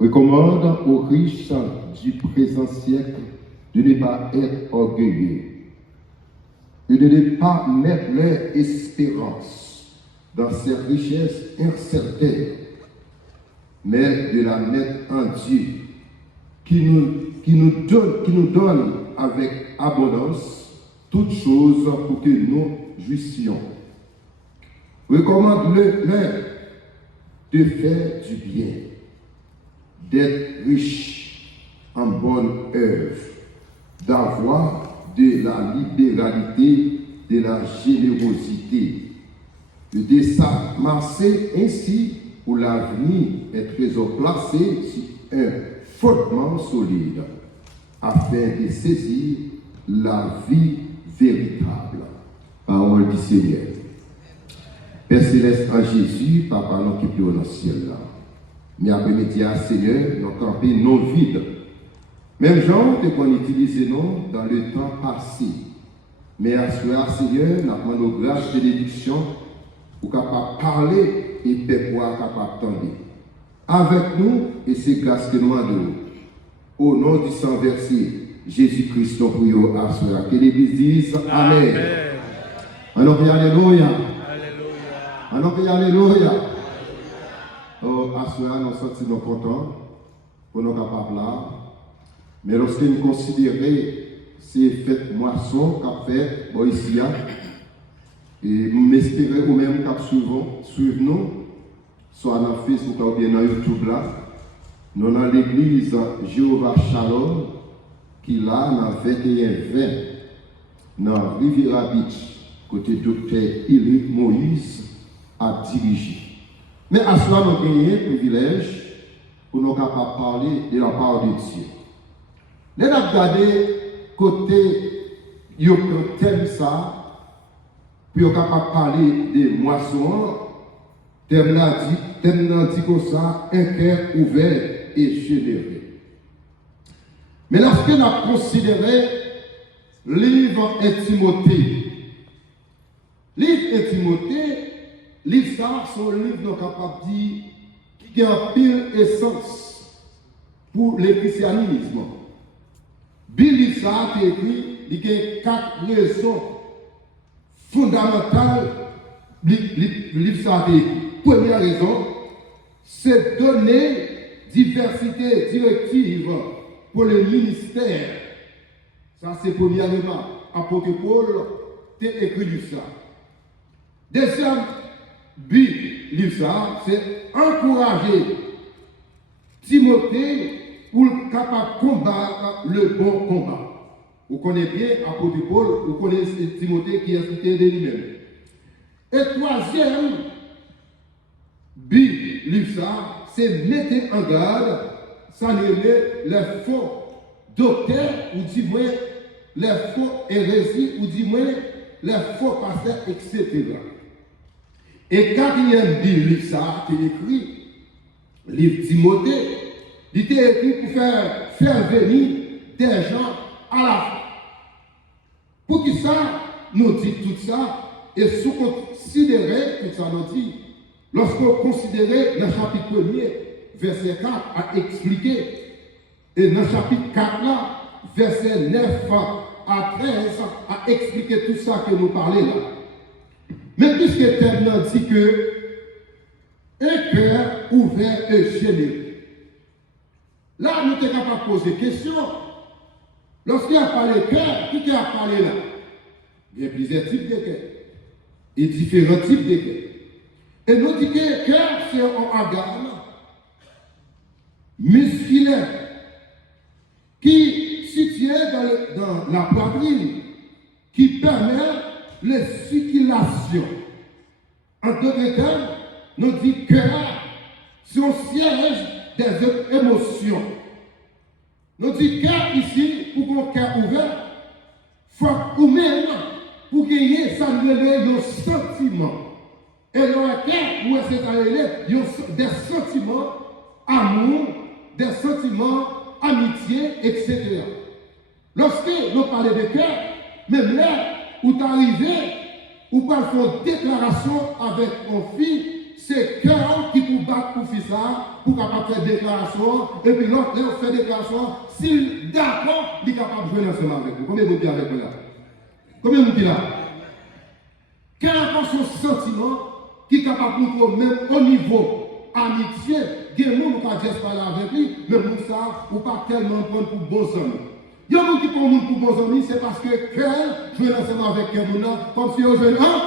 recommande aux riches du présent siècle de ne pas être orgueilleux et de ne pas mettre leur espérance dans ces richesses incertaines, mais de la mettre en Dieu qui nous donne avec abondance toutes choses pour que nous jouissions. Recommande-leur de faire du bien, d'être riche en bonne œuvre, d'avoir de la libéralité, de la générosité, de s'amasser ainsi où l'avenir est trésor placé sur un fondement solide, afin de saisir la vie véritable. Parole du Seigneur. Père Céleste en Jésus, Papa, nous qui sommes dans le ciel là. Mais après-midi, Seigneur, nous campons nos vides. Même gens qu'on utilise nous dans le temps passé. Mais à ce moment, Seigneur, nous avons nos grâces de bénédiction pour capable parler et peuple capable d'entendre. Avec nous, et c'est grâce que nous demandons. Au nom du sang versé, Jésus-Christ, nous prions à ce moment. Que l'Église dise Amen. Alors, alléluia. Alors, alléluia. À ce moment, nous sommes contents pour nous capables là. Mais lorsque nous considérons ces fêtes moissons qu'a fait ici, et nous espérons ou même qu'à suivre nous, soit dans Facebook ou bien dans YouTube là, nous dans l'église Jéhovah Shalom, qui là, dans 21-20, dans Riviera Beach, côté docteur Éric Moïse, a dirigé. Mais à cela, nous avons un privilège pour nous capables parler de la parole de Dieu. Nous avons regardé côté thème ça, puis nous capable parler des moissons. Thème dit comme ça, un cœur ouvert et généreux. Mais lorsque nous avons considéré livre et Timothée, livre ça, sont livres nous capable de dire qui a un pile essence pour le christianisme. Livre ça a écrit, il y a 4 raisons fondamentales. Livre ça a écrit. Première raison, c'est donner diversité directive pour le ministère. Ça, c'est premièrement. Apôtre Paul t'a écrit ça. Deuxième but, livre ça, c'est encourager Timothée pour capable combattre le bon combat. Vous connaissez bien apôtre Paul, vous connaissez Timothée qui est cité de lui-même. Et troisième but, livre ça, c'est mettre en garde, ça les faux docteurs, ou du moins les faux hérésies, ou du moins les faux pasteurs, etc. Et quatrième livre, ça, qui est écrit, livre Timothée, il était écrit pour faire venir des gens à la fin. Pour qui ça, nous dit tout ça, et sous considérer tout ça, nous dit, lorsqu'on considérait le chapitre 1er, verset 4, à expliquer, et dans le chapitre 4 là, verset 9 à 13, à expliquer tout ça que nous parlons là. Mais puisque le thème dit que un cœur ouvert et généreux. Là, nous sommes capables de poser question. Lorsqu'il a parlé cœur, qui a parlé là? Il y a plusieurs types de cœur. Et différents types de cœur. Et nous disons que cœur, c'est un organe musculaire qui situé dans la poitrine, qui permet la circulation. En d'autres termes, nous disons que cœur, c'est un siège des émotions. Nous disons cœur ici, pour qu'on cœur ouvert, il faut ou même, pour gagner, ça nous donne un sentiment. Et dans le cœur, où c'est des sentiments, amour, des sentiments, amitié, etc. Lorsque nous parlons de cœur, même là où tu es arrivé, ou pas faire une déclaration avec ton fils, c'est cœur qui pour battre pour faire ça, pour capable faire déclaration, et puis l'autre, fait déclaration, s'il d'accord, il est capable de jouer ensemble avec vous. Combien vous dites avec moi là? Combien vous dites là? Quel est son sentiment qui est capable de nous même au niveau amitié, il y a des gens qui ont parlé avec lui, mais pour ça, ou pas tellement prendre pour bons amis. Il y a des gens qui prennent pour bons amis, c'est parce que cœur joue ensemble avec quelqu'un, comme si on jouait ensemble.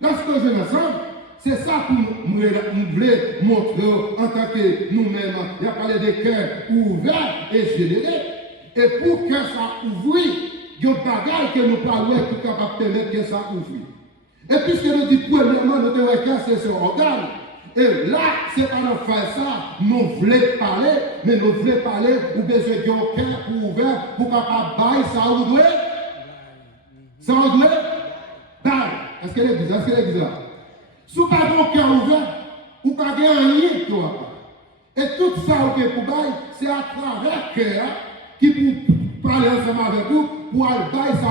Lorsque on joue ensemble, c'est ça que nous voulons montrer en tant que nous-mêmes. Il y a parlé de cœur ouvert et généré. Et pour que ça ouvre, il y a des bagages que nous parlons qui sont capables de permettre que ça ouvre. Et puisque nous disons premièrement, notre cœur, c'est son organe. Et là, c'est pas nous faire ça, nous voulons parler, mais nous voulons parler, ou besoin de un cœur pour ouvert, pour capable bailler, ça ou doit. Ça ou doit. Bailler. Est-ce que l'église là? Si vous n'avez pas un cœur ouvert, vous n'avez pas rien, toi. Et tout ça, pour bailler, c'est à travers le cœur qui pour parler ensemble avec vous, pour aller bailler, ça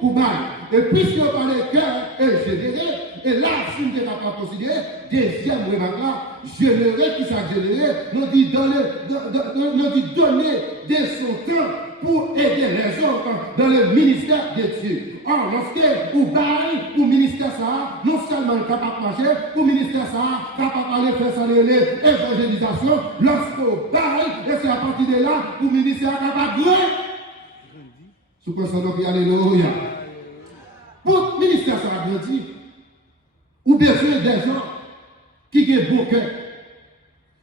pour bailler. Et puisque vous parlez de cœur et généré, et là, si vous n'êtes pas considéré, deuxième remarque là, généré, qui s'est généré, nous dit donner de son temps pour aider les autres dans le ministère de Dieu. Or, lorsque vous baillez pour le ministère ça, non seulement capable de marcher, pour le ministère ça, capable de faire ça l'évangélisation, lorsque vous baillez, et c'est à partir de là, pour le ministère capable de sous personne qui alléluia. Pour le ministère ça a grandi. Ou besoin des gens qui ont bon cœur.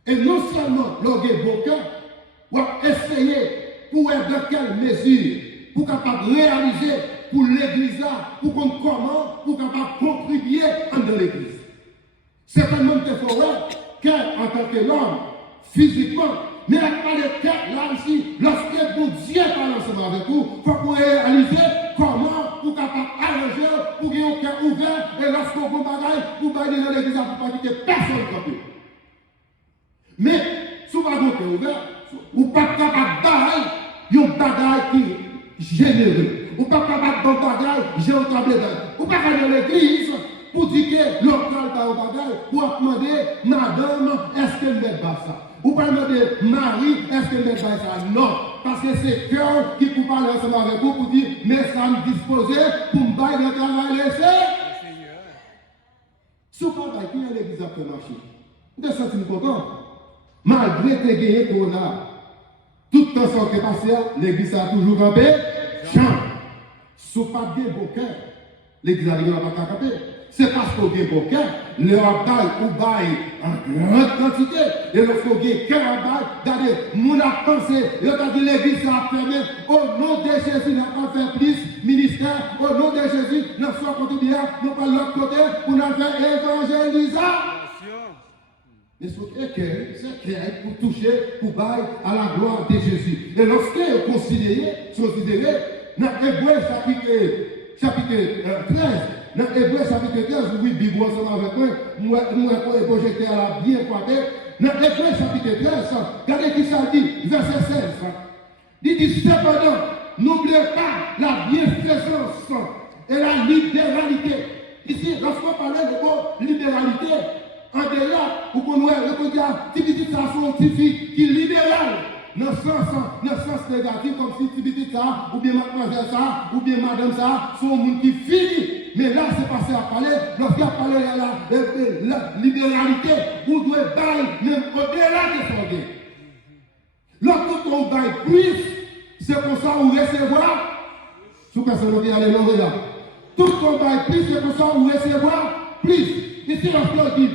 Et non seulement leur bon cœur, ou essayer pour être dans quelle mesure, pour capable réaliser pour l'église là, pour qu'on comment, pour capable contribuer dans l'église. Certainement qu'il faut voir qu'en tant que l'homme, physiquement, mais à part le cœur là aussi, lorsque vous Dieu parle ensemble avec vous, il faut qu'on réaliser comment pour capable arranger, pour qu'il y ait un cœur ouvert, et lorsqu'on vous bagaille, vous baillez dans l'église pour pas quitter personne comme mais si vous n'avez pas un cœur ouvert, vous n'êtes pas capable d'aller, un bagaille qui généreux. Vous n'êtes pas capable d'un bagaille, j'ai un tablé d'ail. Vous n'êtes pas capable dans l'église pour dire que l'hôpital va au bagaille, pour demander, madame, est-ce que vous n'êtes pas ça? Ou pas demander, Marie, est-ce que vous n'êtes pas ça? Non. Parce que c'est cœur qui peut parler ensemble avec vous pour dire, mais ça me disposer pour me bailler le travail laissé. Si vous ne qui est l'église après marcher, vous êtes senti content. Malgré que tu aies gagné corona, tout le temps qui est passé, l'église a toujours campé. Jean, si vous n'avez pas de bon cœur, l'église n'a pas campé. C'est parce qu'on a un bon cœur, le rabbin ou bail en grande quantité. Et lorsqu'on a un cœur en bail, regardez, mon a pensé, regardez l'église a fermé. Au nom de Jésus, n'a pas fait plus ministère. Au nom de Jésus, nous sommes contribués, nous pas l'autre côté pour nous faire évangélisation. Mais c'est clair pour toucher, pour bailler à la gloire de Jésus. Et lorsque vous considérez, dans Hébreu chapitre 13, dans Hébreu chapitre 13, vous voyez Bible ensemble avec moi, j'étais à la bien frappé. Dans Hébreu chapitre 13, regardez qui ça dit, verset 16. Il dit cependant, n'oubliez pas la bienfaisance et la libéralité. Ici, lorsqu'on parlait de mot libéralité, en dehors, vous connaissez, Tibiti ça sont filles qui libéral, dans le sens négatif, comme si Tibiti ça, ou bien mademoiselle ça, ou bien madame ça, sont monde qui finit. Mais là, c'est passé à parler, lorsqu'il a parlé de la libéralité, vous devez bailler même au-delà de son gain. Lorsque on baille plus, c'est pour ça qu'on recevoir. Sous personne qui a les là. Tout on baille plus, c'est pour ça qu'on recevoir plus. Ici, lorsqu'on dit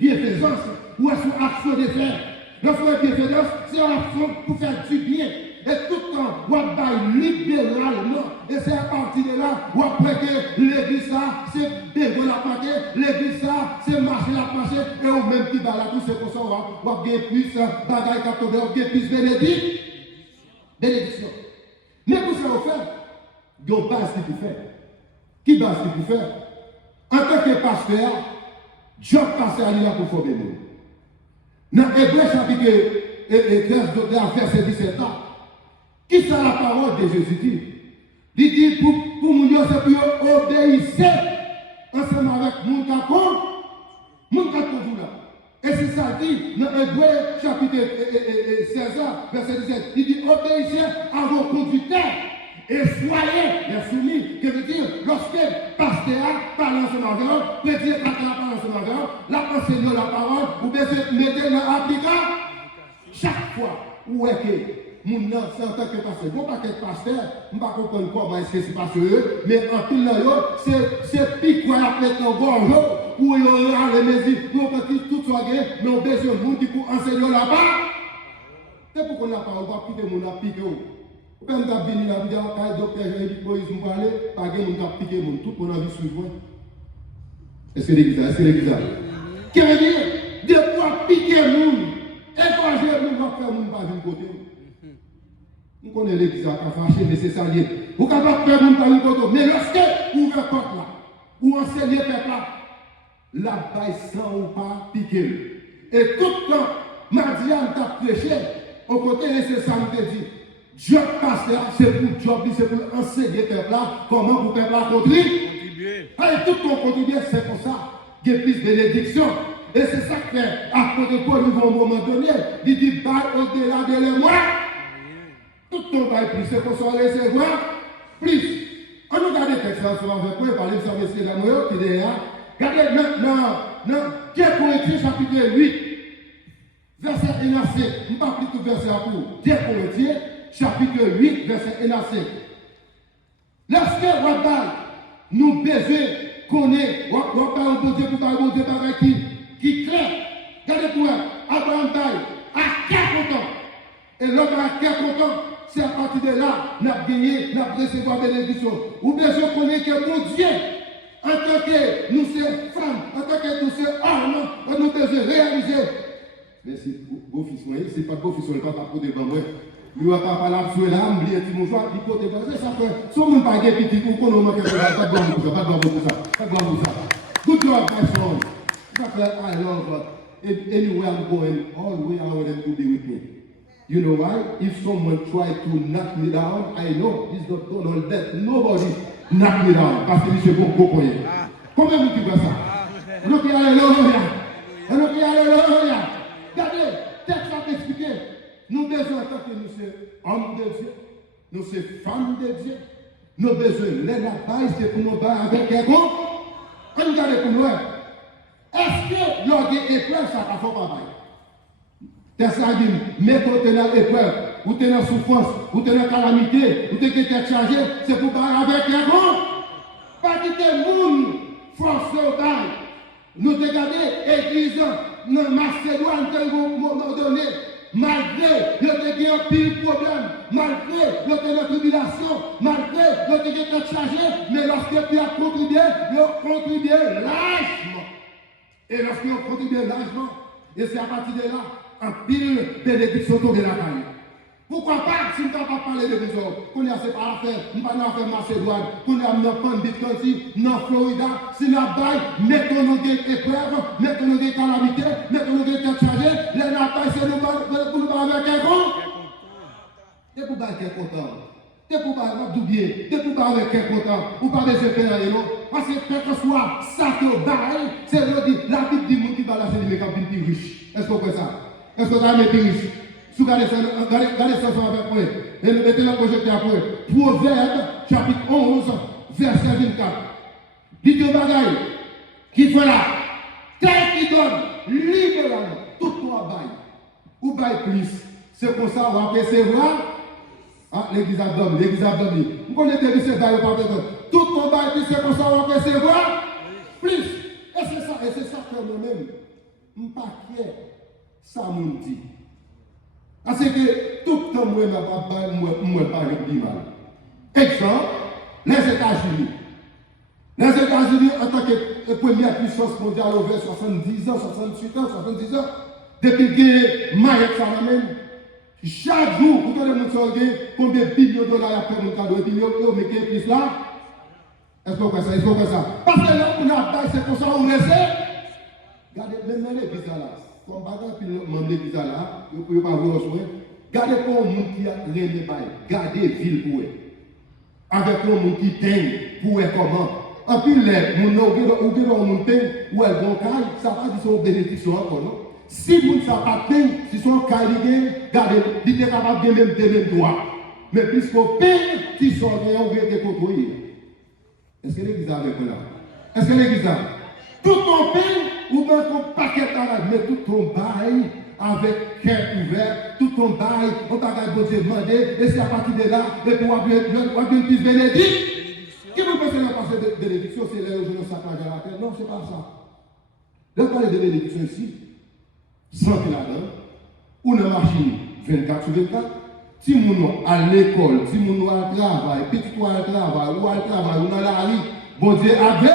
bienfaisance, ou est-ce action de faire? Lorsqu'on dit bienfaisance, c'est une action pour faire du bien. Et tout le temps, on baille libéralement. Et c'est à partir de là, où après que l'église ça, c'est bénévole la paquet, l'église ça, c'est marcher la marcher, et au même qui va là, tout c'est pour ça, on va gagner plus, bagaille quand on va gagner plus bénédiction. Mais pour ça, on fait, il y a une base qui peut faire. Qui base qui peut faire? En tant que pasteur, Job passe à l'île pour former nous. Dans Hébreu chapitre 13, verset 17, qui c'est la parole de Jésus dit? Il dit pour nous, c'est pour obéir ensemble avec mon capon, c'est ça dit dans Hébreu chapitre 16, verset 17. Il dit obéissez à vos conducteurs et soyez les soumis. Que veut dire lorsque pasteur parle ensemble avec eux, prédicateur parle ensemble avec eux, la enseignant la parole, ou bien mettez dans l'application. Chaque fois où est que mon nom, c'est en tant que pasteur. Bon, pas que pasteur, je ne sais pas comprendre comment est-ce que c'est pasteur, mais en tout cas, c'est pique quoi à mettre en gorge, pour y aller les mesures, pour que tout soit gagné, mais on a besoin de monde qui pour enseigner là-bas. C'est pourquoi on n'a pas, on va piquer mon a piqué. Ou bien on a venu là, on a dit, docteur Jean-Luc Moïse, on va aller, pas que on a piqué mon, tout le monde a vu suivre. Est-ce que l'église, est-ce que l'église? Qui veut dire, de pouvoir piquer mon, et quand je vais faire mon pas d'une côté. Nous connaissons l'église qui a fâché, mais c'est ça lié. Vous ne pouvez pas faire mon pas d'une côté. Mais lorsque vous ouvrez porte là, ou enseignez peuple là, la baille sans ou pas piquer. Et tout le temps, Madiane t'a prêché, au côté de ce ça me dit, Dieu pasteur, c'est pour job, c'est pour enseigner peuple là, comment vous peuple là contribuer. Allez, tout le monde contribue, c'est pour ça. Il y a plus de bénédiction. Et c'est ça que, à côté de Paul, à un moment donné, il dit, baille au-delà de l'émoi. Tout le monde baille plus, c'est pour s'en recevoir plus. On nous regarde le texte là, souvent avec moi, parler de ça, c'est la moyenne qui est derrière. Regardez, non, 2 Corinthiens chapitre 8, verset 1 à 5. Je ne vais pas plus tout verset à pour. 2 Corinthiens chapitre 8, verset 1 à 5. Lorsque Wabal nous besoin connaît, Wabal on peut dire pour parler, on peut parler qui clair. Regardez pour Abraham taille, à 4 content. Et l'homme à 4 content, c'est à partir de là, nous avons gagné, nous avons recevoir bénédiction. Ou bien je connais que mon Dieu, en tant que nous sommes femmes, en tant que nous sommes hommes, on nous besoin réaliser. Mais c'est beau fils, c'est pas beau fils, on n'est pas pour devant moi. Il ne va pas parler sur l'âme, il est mon choix, il faut dépenser ça. Si on ne pas petit, ou qu'on ne manque pas de bon pour ça, pas de bon pour ça, pas de bon pour ça. Good job, my son. I love God. Anywhere I'm going, all the way I want them to be with me. You know why? If someone try to knock me down, I know he's not going to let nobody knock me down. Parce que c'est bon pour eux. Combien vous qui voit ça? On a qui alléluia. On a qui alléluia. Regardez, texte a expliqué. Nous besoin tant que nous sommes hommes de Dieu, nous sommes femmes de Dieu. Nous besoin les batailles, c'est pour nous battre avec quelqu'un. On regarde pour nous. Est-ce que l'on a des épreuves, ça ne faut pas battre? Ça dit, mettez-vous dans l'épreuve, ou t'es dans souffrance, ou t'es dans calamité, ou t'es chargé, c'est pour battre avec quelqu'un. Pas quitter le monde, force au bail. Nous regardons l'église dans Macédoine, nous donné, malgré le un pile problème, malgré le tribulation, malgré le chargé, mais lorsque tu as contribué, tu contribué largement. Et lorsqu'on contribue largement, et c'est à partir de là, un pile bénédiction de la caille. Pourquoi pas, si on ne peut pas parler de nous, qu'on a assez pas affaire, on va pas faire Macédoine, qu'on a dans Palm Beach County, dans Florida, si la baille, mettons-nous des épreuves, mettons-nous des calamités, mettons-nous des têtes chargées, les batailles, c'est pour nous parler avec quelqu'un. C'est pour parler avec quelqu'un. C'est pour parler avec d'oublier, c'est pour parler avec quelqu'un, ou pas de se faire non. Parce que quel que soit ça que baille, c'est la Bible dit que qui va lâcher les mécanismes plus riches. Est-ce qu'on fait ça? Est-ce qu'on a les plus riches? Si vous regardez ça avec moi, et mettez le projecteur après. Proverbe, chapitre 11, verset 24. Dites bagaille, qui fait là, tel qui donne libéralement, tout toi baille, ou baille plus. C'est pour ça qu'on va percevoir. Ah, l'église abdomen, l'église abdomen. Vous connaissez les baille ou pas de tout ton baille, c'est pour ça qu'on va percevoir plus. Et c'est ça que moi-même, je ne suis pas clair. Ça me dit. Parce que tout le temps, moi, je ne parle pas mal. Exemple, les États-Unis. Les États-Unis, en tant que première puissance mondiale, au vers 70 ans, 68 ans, 70 ans, depuis que Maïek Salamène, chaque jour, vous connaissez combien de billions de dollars après mon cadeau, et puis vous mettez plus là. Est-ce qu'on fait ça? Est-ce qu'on fait ça? Parce que là, on a bail, c'est pour ça qu'on reste. Regardez, même dans l'église là. Comme bagarre, puis le l'église là, vous ne pouvez pas vous rejoindre. Gardez pour un monde qui a rien de bail. Gardez ville pour eux. Avec un monde qui teigne pour eux comment. En plus, les gens qui ont monté ou elles vont caille, ça va dire son bénédiction encore, non? Si vous ne savez pas peine, si son cas regardez, il est capable de même des droits. Mais puisqu'on peine, si son rien, on va contrôler. Est-ce que l'église a avec là? Est-ce que l'église a? Tout ton peine, ou bien ton paquet d'arabes, mais tout ton bail avec cœur ouvert, tout ton bail, on t'a demandé, et c'est à partir de là, et puis on va bien plus bénédict. Qui vous pensez de passer de bénédiction, c'est là où je ne sais pas à la terre? Non, c'est pas ça. Là, on parle de bénédiction ici, sans là-dedans, ou dans la machine 24 sur 24, si mon à l'école, si mon à travail, petit toi à travail, ou à travail, ou dans la rue, bon Dieu avec,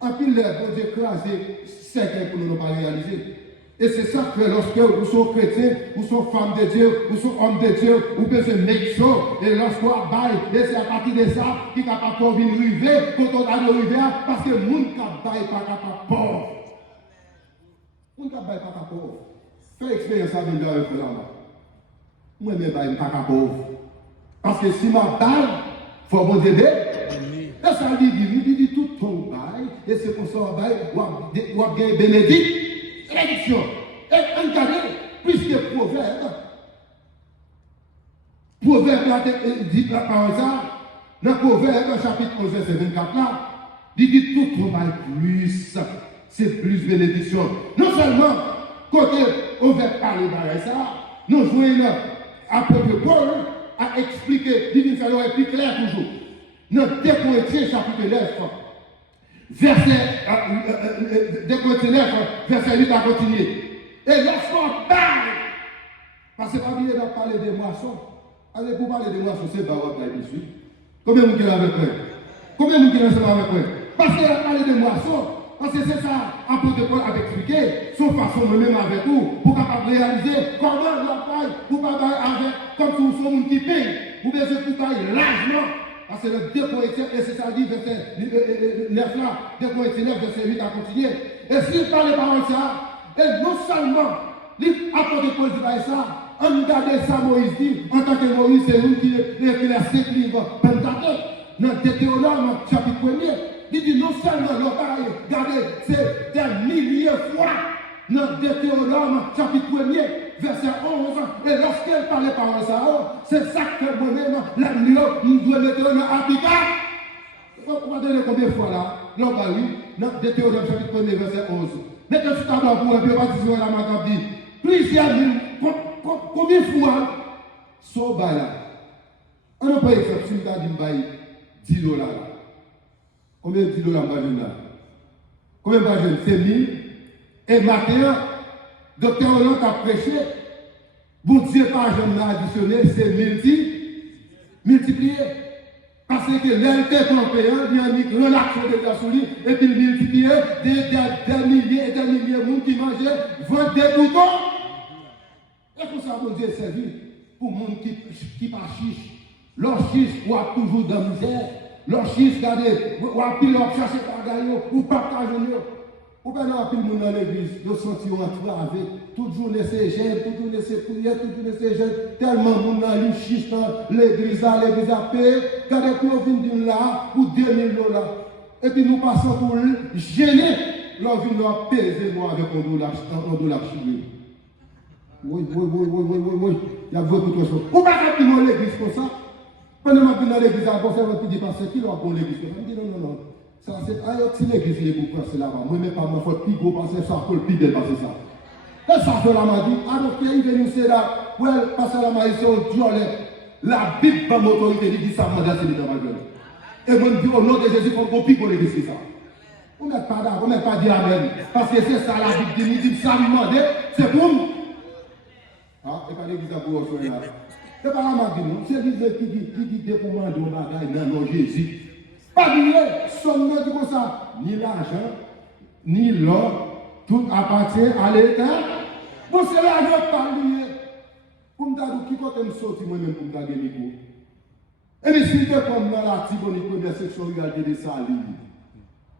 en plus, bon Dieu crasé, c'est que nous ne pas réaliser. Et c'est ça que lorsque vous êtes chrétien, vous êtes femme de Dieu, vous êtes homme de Dieu, vous pouvez make sure, et lorsque vous baille, et c'est à partir de ça qui est capable de venir arriver, quand on a arrivé, parce que le monde qui baille pas capable pauvre. Le monde qui baille pas pauvre. Fais expérience avec le là. Moi, je ne baille pas pauvre. Parce que si ma baille, il faut bon Dieu. Et ça il dit tout ton bail, et c'est pour ça qu'on baille, ou à gagner bénédict. Élection. Et regardez, puisque Proverbe dit la parole ça, dans Proverbe chapitre 11, verset 24 là, il dit tout travail plus, c'est plus bénédiction. Non seulement, côté on va parler de ça, nous jouons l'apôtre Paul à expliquer, il ça doit être plus clair toujours. Dans 2 Corinthiens chapitre 9, verset 9, verset 8 à continuer. Et lorsqu'on parle, parce que pas bien de parler des moissons. Allez, pour parler des moissons, c'est Baroque là ici. Combien de gens avec moi? Combien de gens avec moi? Parce qu'il a parlé des moissons. Parce que c'est ça, apôtre Paul a expliqué, son façon de même avec vous, pour capable réaliser comment la paille, pour pas avec, comme si vous sommes qui paye, vous devez tout tailler largement. Parce que le 2 Corinthiens, et c'est ça dit, verset 9 là, 2 Corinthiens 9, verset 8 à continuer. Et s'il parle les paroles ça, et non seulement, l'apôtre Paul dit ça, on regarde ça, Moïse dit, en tant que Moïse, c'est lui qui a 5 livres Pentateuque, dans Deutéronome, chapitre 1er. Il dit non seulement l'oreille, regardez, c'est des milliers de fois dans Deutéronome, chapitre 1er, verset 11. Et lorsqu'elle parlait par ça, c'est ça que moi-même, la nuit, nous devons mettre en application. On va donner combien de fois là? L'oreille, dans Deutéronome, chapitre 1er, verset 11. Mettez ce tableau pour un peu participer à la main dit, plusieurs mille, combien de fois, so bail là. On n'a pas exemple, si on a dit 10 $. Combien de $, là? Combien de $? C'est 1000. Et maintenant, docteur Hollande a prêché. Bon Dieu, par exemple, l'a additionné, c'est multiplié. Parce que l'intérêt payant, il y a une grande action de la souris, et puis multiplié des milliers et des milliers de monde qui mangeaient, vendent des boutons. Et pour ça, bon Dieu est servi pour les gens qui pas chiche. Leur chiche, ou toujours dans la misère. Leur chiche, regardez, ou à pile, on cherche par gagnant, ou pas par gagnant. Ou bien, on a pile de monde dans l'église, ils sentent entravé, toujours laisser gêne, toujours laisser prière, toujours laisser gêne, tellement de monde dans l'église, l'église a payé, regardez, puis on vient de là pour 2000 $. Et puis nous passons pour gêner, l'on vient de peser moi avec $1 chinois. Oui, il y a beaucoup de choses. Ou bien, quand on est dans l'église comme ça, pendant que je suis dans l'église, on fait un petit passé qui doit pour l'église. Je dis non. Ça, c'est si l'église est pour passer là-bas. Moi, même pas ma faute, plus gros passer ça, pour le plus bel passer ça. Et ça fait la magie. Alors que il vient nous c'est là, pour passer la magie, c'est au Dieu. La Bible, par l'autorité, dit ça, madame, c'est dans ma gueule. Et moi, je dis au nom de Jésus, il faut qu'on pique pour l'église, ça. On ne met pas là, on ne met pas dire amen. Parce que c'est ça, la Bible dit, ça, demandé, c'est pour nous. Ah, et pas l'église à vous, là. C'est pas la magie, non. C'est l'église qui dit des commandes au bagage dans le nom de Jésus. Pas de somme dit comme ça, ni l'argent, ni l'or, tout appartient à l'État. Bon, c'est l'argent pas lié. Pour me dire qui côté me sortir moi-même pour me dire Nico. Et puis si tu comme dans la Tibonico de section regarder des salines.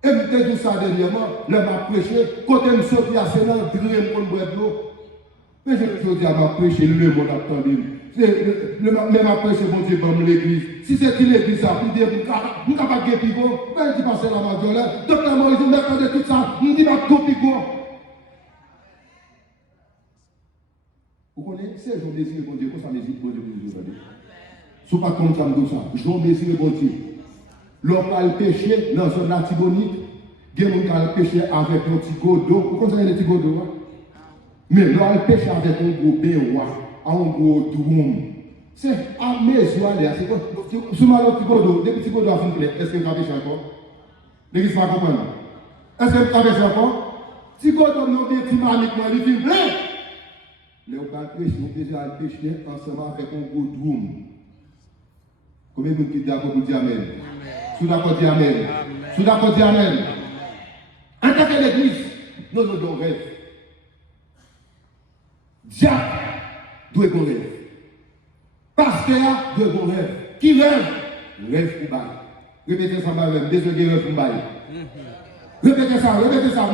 Et puis tu dis ça dernièrement, le m'a prêché, côté me sortir à Sénat, griller pour boire de l'eau. Mais je dis à ma prêcher le monde attendu. Même après, c'est mon Dieu dans l'église. Si c'est une église, ça, vous dites, vous n'avez pas de pigot, vous dites, passez la main là. Donc, la Moïse, vous mettez tout ça, vous dites, pas de pigot. Vous connaissez, c'est je désire bon Dieu, comment ça désire bon Dieu pour vous aider. Ce n'est pas comme ça, je désire bon Dieu. L'homme a le péché dans son Latibonite, il y a des gens qui ont le péché avec un petit godo. Vous connaissez les petits godos? Mais l'homme a le péché avec un gros béoua, un gros doum. C'est à mes yeux, c'est quoi? Sous ma petit godo, des petits godos à fin est-ce que vous avez péché encore? L'église va comprendre. Est-ce que vous avez péché encore? Si vous avez des petits maliques, il dit plein. Les gens qui ont péché ensemble avec un gros doum. Combien de gens qui sont d'accord pour dire Amen? Sous d'accord dire Amen. Sous d'accord dire Amen. En tant que l'église, nous avons rêve. Diable doit avoir rêve. Pasteur doit avoir rêve. Qui rêve? Rêve pour bail. Répétez ça, même. Désolé, rêve pour bail. Répétez ça,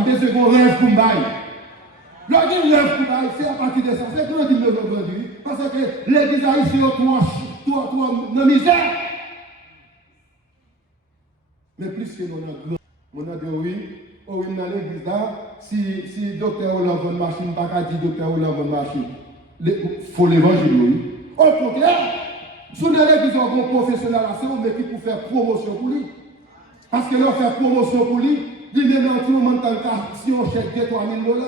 désolé, rêve pour bail. Lorsqu'il rêve pour bail, c'est à partir de ça. C'est que nous disons aujourd'hui. Parce que l'église a ici, toi, dans la misère. Mais plus que nous avons dit oui, dans l'église là, si docteur Olaf une machine, pas qu'à dire docteur Olaf une machine, il faut l'évangile, oui. Au contraire, si l'église a un professionnel, c'est un métier pour faire promotion pour lui. Parce que là, faire promotion pour lui, il est dans tout le monde, si on chèque $2 000 3 000.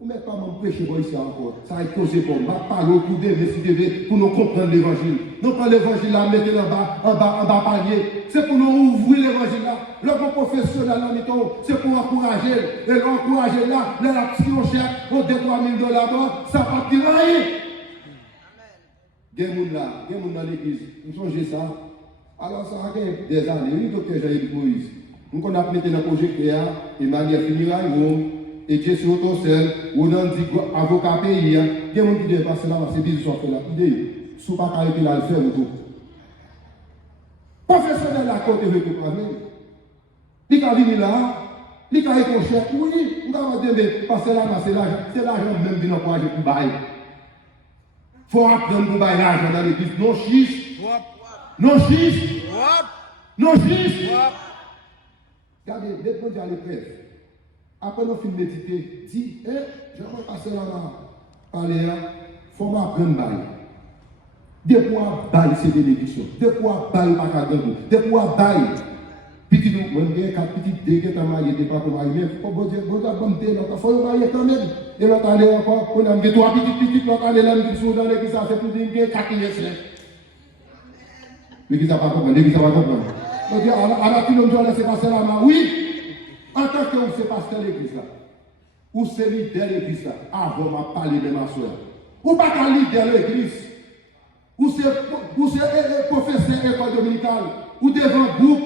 Vous ne mettez pas mon péché pour ici encore. Ça a été causé pour moi. Parler autour d'eux, mais si devez, pour nous comprendre l'évangile. Non pas l'évangile là, mettez-le en bas palier. C'est pour nous ouvrir l'évangile là. Le bon professionnel là, c'est pour encourager. Et l'encourager là, la on chèque, on $2 000 $3 000, ça va pas rien. Il y a des gens dans l'église. Vous changez ça. Alors ça a des années. Oui, docteur Jean-Yves Moïse. Nous on a mis dans le projecteur, Emmanuel Finiraï, et Dieu sur ton seul, ou on dit avocat pays, il y a des gens qui disent passer là, c'est bizarre, soit fait là. Idée, sous pas carré là le faire ou tout. Professionnel à côté de tout parler. Il a venu là, il a été cher, oui, on va dire, mais passer là, c'est l'argent même qui n'a pas pour bailler. Il faut apprendre pour bailler l'argent dans l'église. Non chiche. Non chiche. Non chiche. Regardez, dès qu'on dit à l'épreuve. Après, nous finissons méditer, dit, je vais passer là-bas, parler, il faut m'apprendre à bailler. Depuis à bailler, c'est bénédiction. Depuis à bailler, pas qu'à gagner. Depuis à bailler, petit nous, on a 4 petits dégâts, on a des pas pour bailler, mais il faut bon Dieu, il faut bailler quand même. Et l'autre année encore, on a 3 petits, l'autre année, là, nous sommes dans l'église, ça fait plus de 4 years. L'église n'a pas compris, l'église n'a pas compris. On dit, à la fin, on doit laisser passer là-bas, oui. En tant que vous êtes pasteur de l'église là, ou c'est leader de l'église là, avant de parler de ma soeur. Ou pas qu'un leader de l'église, ou c'est professeur école dominicale, ou devant un groupe,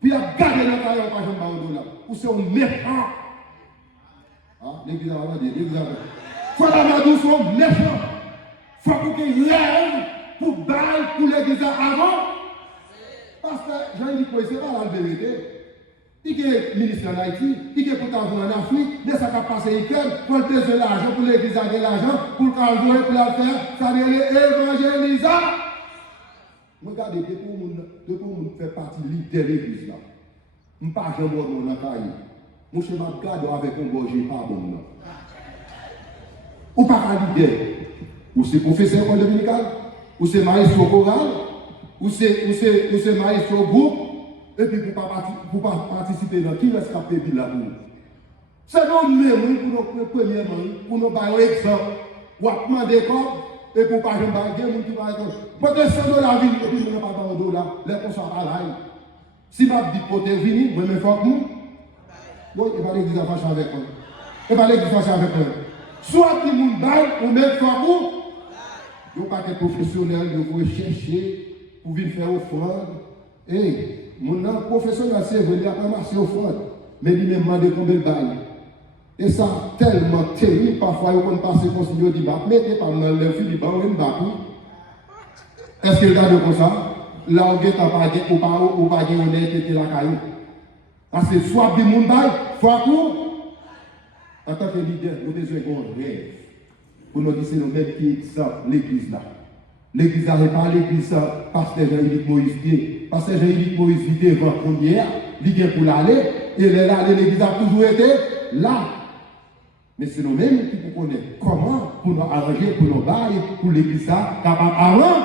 puis à garder le carrière par exemple là, ou c'est un méchant. L'église a dit, l'église a dit. Faut la madou soit méchant. Faut qu'il lève pour bailler pour l'église avant. Parce que Jean-Yves Moïse, c'est pas la vérité. Il est ministre en Haïti, il est pourtant en Afrique, mais ça va passer Ukraine, pour le besoin de l'argent, pour l'église à de l'argent, pour le calvouer, pour la faire, ça veut dire évangéliser. Regardez, depuis que vous faites partie de l'église là, je ne suis pas jamais dans la caille. Je suis garde avec un bon Dieu, pas bon. Ou pas un leader, ou c'est professeur école dominicale, ou c'est maestro choral, ou c'est maestro groupe. Et puis pour pas participer dans qui reste capé de la boue. C'est nous-mêmes pour nos premiers pour nous faire un exemple. Ou à demander comme, et pour pas jamais bailler, nous qui va être. Parce que c'est dans la vie, et puis nous n'avons pas de $, les constats à l'ail. Si ma dit pour te venir, moi, je me fais nous. Bon, il va l'église à fâcher avec moi. Il va l'église à fâcher avec moi. Soit qui nous baille, ou même fois vous. Il n'y a pas que professionnel, il faut chercher pour venir faire offrande. Et mon professionnel, c'est vrai, il a pas marché offrande. Mais il m'a demandé combien de bail. Et ça, tellement terrible, parfois, on passe comme si on dit, mettez pas mal le fil, il va une bakou. Est-ce qu'il regarde comme ça? Là, on ne pas de honnêteté la caillou. Parce que soit du monde bail, soit court. En tant que leader, nous devons avoir un rêve. Pour nous dire, c'est le même qui exemple, l'église là. L'église n'a pas l'église, pasteur Jean-Yves Moïse. Pasteur Jean-Yves Moïse vit devant première, il vient pour l'aller, et l'église a toujours été là. Mais c'est nous-mêmes qui nous connaissons comment pour nous arranger, pour nous bailler, pour l'église capable avant.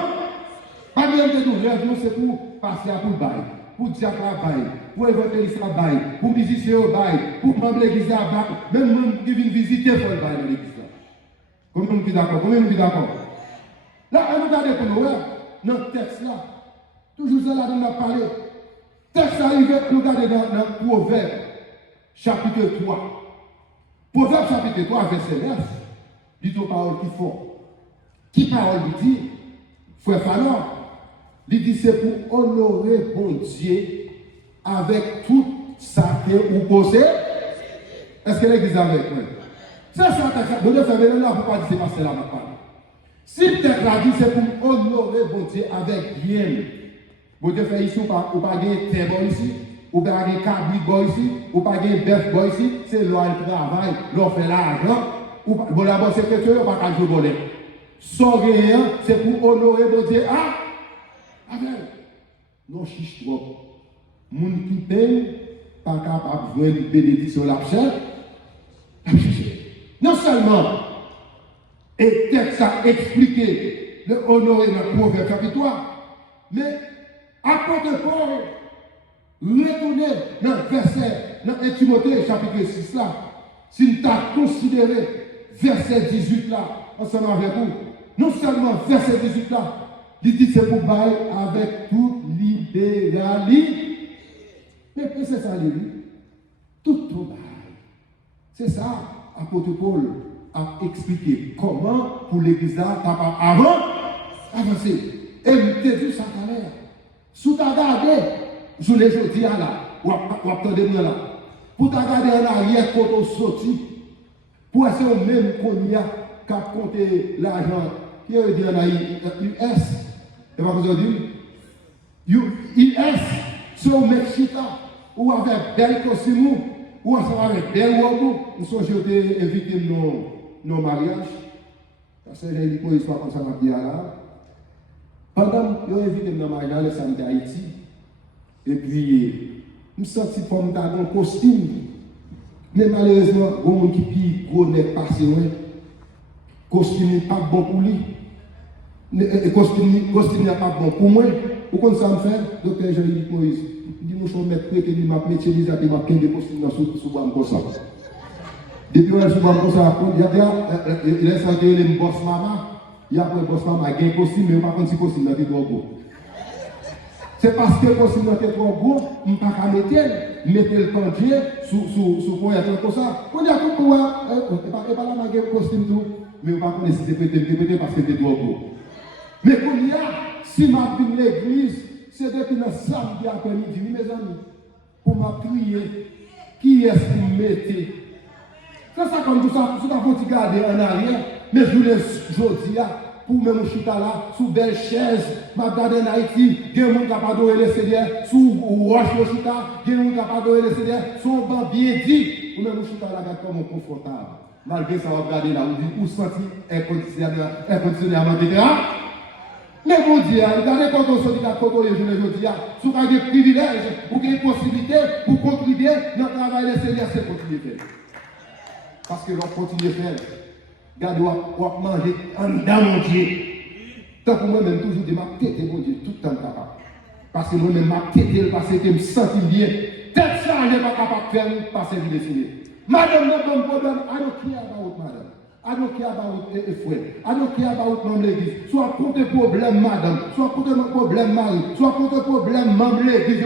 Pas bien de nous rêve, c'est pour passer à pour le bail, pour diacre à bail, pour évangéliste à bail, pour musicien au bail, pour membre de l'église à bail, même même qui vient visiter pour le bail dans l'église. Combien de d'accord? Combien de d'accord? Là, on regarde pour nous, dans le texte là, toujours ça là, on a parlé. Texte arrivé, nous regardons dans Proverbe, chapitre 3. Proverbe chapitre 3, verset 9, dit aux paroles qui font. Qui parole lui dit? Frère Fanon, il dit c'est pour honorer bon Dieu avec tout ça que vous possédez. Est-ce que l'église est avec moi? C'est ça, vous devez faire maintenant pour pas dire c'est passé là maintenant. Si le texte l'a dit, c'est pour honorer bon Dieu avec bien. Vous devez faire ici, ou pas gagner terre bon ici, ou pas gagner cabri bon ici, ou pas gagner bœuf bon ici, c'est l'on travail, l'on fait l'argent, ou bon d'abord c'est que tu n'as pas qu'à jouer bonnet. Son rien, c'est pour honorer bon Dieu. Ah, avec. Non, chiche trop. Moun qui paye, pas capable de voir une bénédiction la chair. Non seulement, et texte a expliqué le honorer dans le Proverbe chapitre 3, mais apôtre Paul, retourner dans le verset, dans 1 Timothée chapitre 6 là, si nous avons considéré verset 18 là, ensemble avec vous, non seulement verset 18 là, il dit c'est pour bailler avec toute libéralité, mais c'est ça, tout bail. C'est ça, apôtre Paul a expliqué comment pour l'église capable avant avancer. Et il te dit ça tout à l'heure. Si tu as regardé, je l'ai dit là, ou attendez là, pour tu regarder en arrière quand on sortit, pour essayer au même qu'on y a qu'à compter l'argent, qui est dit en US, et pas vous dire, US, c'est au Mexique, ou avec bel costume, ou ensemble avec bel robe, nous sommes invités nos mariages. Parce que j'ai dit pour l'histoire comme ça m'a dit là. Pendant que j'ai invité nos mariages, le samedi d'Haïti, et puis, je me sens comme dans un costume. Mais malheureusement, il y a un qui gros n'est pas passé loin. Costume n'est pas bon pour lui. Costume n'est pas bon pour moi. Vous connaissez ça me fait? Docteur Jean-Luc Moïse. Il dit, mon cher maître, que je m'a métier, je m'a pris des costumes sous moi comme ça. Depuis que je suis comme ça, il a senti les boss maman. Il y a un boss maman qui a un costume, mais par contre, si le costume est trop beau. C'est parce que le costume est trop beau, je ne peux pas mettre le pendier sous le comme ça. On a tout pour moi. Et pas là, je un costume tout. Mais on ne peut pas si c'est peut-être parce que c'est trop beau. Mais comme il y a, si je suis l'église, c'est depuis le samedi après-midi, mes amis, pour m'appuyer, qui est-ce qui mettez? C'est ça comme tout ça, tout ça, faut garder en arrière, mais je voulais aujourd'hui, pour même chita là, sous belle chaise, m'a gardé en Haïti, il y a des gens qui n'ont pas de le CDR, sous roche chita, il y a des gens qui n'ont pas de le CDR, son banc bien dit, ou même chita là, comme confortable. Malgré ça, on va regarder là, on dit, où sentir un conditionnaire etc. Mais mon Dieu, regardez quand on sortit à côté les journées aujourd'hui, si vous avez des privilèges, ou des possibilités pour contribuer dans le travail des seigneurs, c'est continuer de faire. Parce que l'on continue de faire. Regardez, on va manger en dedans, mon Dieu. Tant que moi-même, toujours, je m'a tête, mon Dieu, tout le temps capable. Parce que moi-même, ma tête, parce que je me sens bien. Tête ça, je n'ai pas capable de faire, parce que je me décide. Madame, n'a pas de problème, I don't care about madame. I don't care about a friend. I don't care about membre l'église. Soit pour des problèmes, madame. Soit pour des problèmes, mari. Soit pour des problèmes, membre l'église.